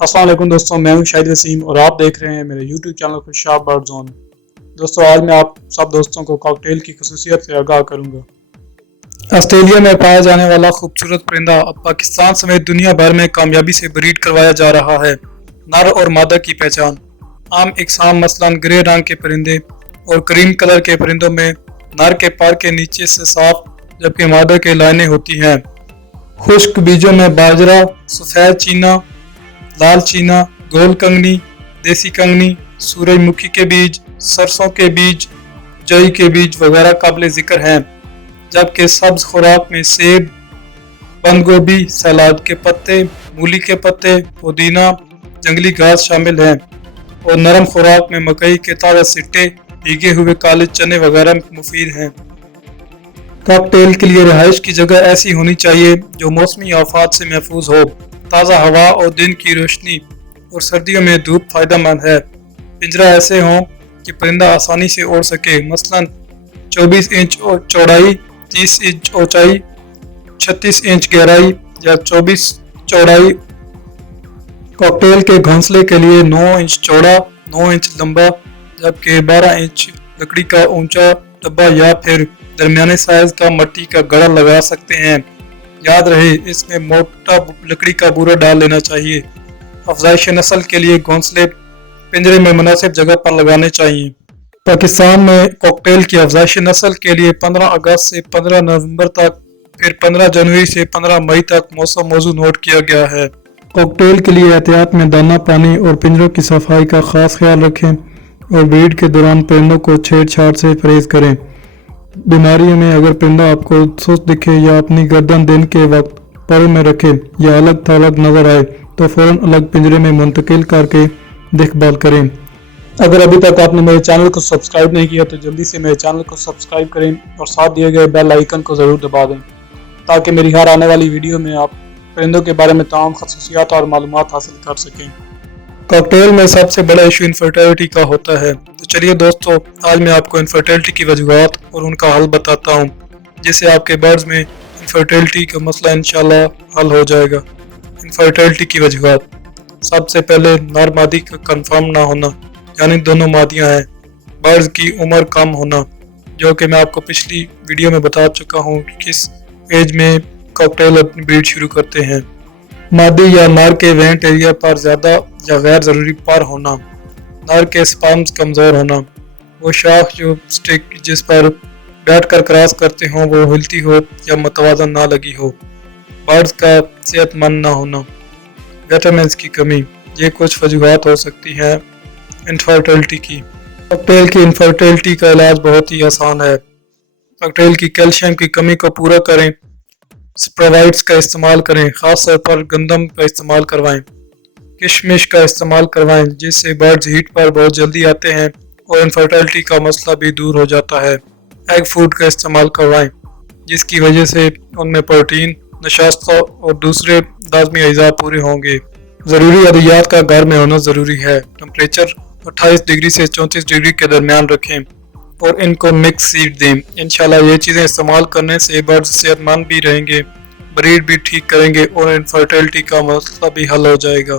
अस्सलाम वालेकुम दोस्तों, मैं हूं शाहिद वसीम और आप देख रहे हैं मेरे YouTube channel Khushab bird zone. दोस्तों, आज मैं आप सब दोस्तों को कॉकटेल की खसूसियत से आगाह करूंगा। ऑस्ट्रेलिया में पाया जाने वाला खूबसूरत परिंदा अब पाकिस्तान समेत दुनिया भर में कामयाबी से ब्रीड करवाया जा रहा है। नर और मादा की पहचान। आम इकसाम मसलन ग्रे रंग के परिंदे और क्रीम कलर के परिंदों में नर के पर के नीचे से साफ जबकि मादा के लाइनें होती हैं। खुश्क बीजों में बाजरा, सफ़ेद चीना, लाल चीना, गोल कंगनी, देसी कंगनी, सूरजमुखी के बीज, सरसों के बीज, जई के बीज वगैरह काबिल जिक्र हैं। जबकि सब्ज खुराक में सेब, बंद गोभी, सलाद के पत्ते, मूली के पत्ते, पुदीना, जंगली घास शामिल हैं और नरम खुराक में मकई के ताज़ा सिट्टे, भीगे हुए काले चने वगैरह मुफीद हैं। कॉकटेल के लिए रिहाइश की जगह ऐसी होनी चाहिए जो मौसमी आफात से महफूज हो। ताज़ा हवा और दिन की रोशनी और सर्दियों में धूप फायदेमंद है। पिंजरा ऐसे हों कि परिंदा आसानी से उड़ सके, मसलन 24 इंच चौड़ाई, 30 इंच ऊंचाई, 36 इंच गहराई या 24 चौड़ाई। कॉकटेल के घोंसले के लिए 9 इंच चौड़ा, 9 इंच लंबा जबकि 12 इंच लकड़ी का ऊंचा डब्बा या फिर दरमियाने साइज का मिट्टी का गड़ा लगा सकते हैं। याद रहे, इसमें मोटा लकड़ी का बूरा डाल लेना चाहिए। अफजाइश नस्ल के लिए घोंसले पिंजरे में मुनासिब जगह पर लगाने चाहिए। पाकिस्तान में कॉकटेल की अफजाइश नस्ल के लिए 15 अगस्त से 15 नवंबर तक, फिर 15 जनवरी से 15 मई तक मौसम मौजू नोट किया गया है। कॉकटेल के लिए एहतियात में दाना पानी और पिंजरों की सफाई का खास ख्याल रखें और ब्रीड के दौरान परिंदों को छेड़छाड़ से परहेज करें। बीमारियों में अगर परिंदा आपको सुस्त दिखे या अपनी गर्दन दिन के वक्त परों में रखे या अलग थलग नजर आए तो फौरन अलग पिंजरे में मुंतकिल करके देखभाल करें। अगर अभी तक आपने मेरे चैनल को सब्सक्राइब नहीं किया तो जल्दी से मेरे चैनल को सब्सक्राइब करें और साथ दिए गए बेल आइकन को ज़रूर दबा दें ताकि मेरी हर आने वाली वीडियो में आप परिंदों के बारे में तमाम खसूसियात और मालूमात हासिल कर सकें। कॉकटेल में सबसे बड़ा इशू इनफर्टिलिटी का होता है। तो चलिए दोस्तों, आज मैं आपको इनफर्टिलिटी की वजूहात और उनका हल बताता हूँ, जिससे आपके बर्ड्स में इनफर्टिलिटी का मसला इंशाल्लाह हल हो जाएगा। इनफर्टिलिटी की वजूहात। सबसे पहले नर मादी का कंफर्म ना होना, यानी दोनों मादियाँ हैं। बर्ड्स की उम्र कम होना, जो कि मैं आपको पिछली वीडियो में बता चुका हूँ कि किस एज में कॉकटेल अपनी ब्रीड शुरू करते हैं। मादी या नर के वेंट एरिया पर ज़्यादा या गैर ज़रूरी पर होना। नर के स्पर्म्स कमज़ोर होना। वो शाख जो स्टिक जिस पर बैठकर क्रॉस करते हों वो हिलती हो या मुतवाज़न ना लगी हो। बर्ड्स का सेहतमंद ना होना। विटामिन्स की कमी। ये कुछ वजूहात हो सकती हैं इनफर्टिलिटी की। कॉकटेल की इनफर्टिलिटी का इलाज बहुत ही आसान है। कॉकटेल की कैल्शियम की कमी को पूरा करें। स्प्रोवाइट्स का इस्तेमाल करें, खास तौर पर गंदम का इस्तेमाल करवाएं। किशमिश का इस्तेमाल करवाएं, जिससे बर्ड्स हीट पर बहुत जल्दी आते हैं और इनफर्टिलिटी का मसला भी दूर हो जाता है। एग फूड का इस्तेमाल करवाएं, जिसकी वजह से उनमें प्रोटीन, नशास्त और दूसरे लाजमी अज़ा पूरे होंगे। ज़रूरी अद्वियात का घर में होना ज़रूरी है। टेम्परेचर 28 डिग्री से 34 डिग्री के दरमियान रखें और इनको मिक्स सीड दें। इंशाल्लाह ये चीज़ें इस्तेमाल करने से बर्ड्स सेहतमंद भी रहेंगे, ब्रीड भी ठीक करेंगे और इनफर्टिलिटी का मसला भी हल हो जाएगा।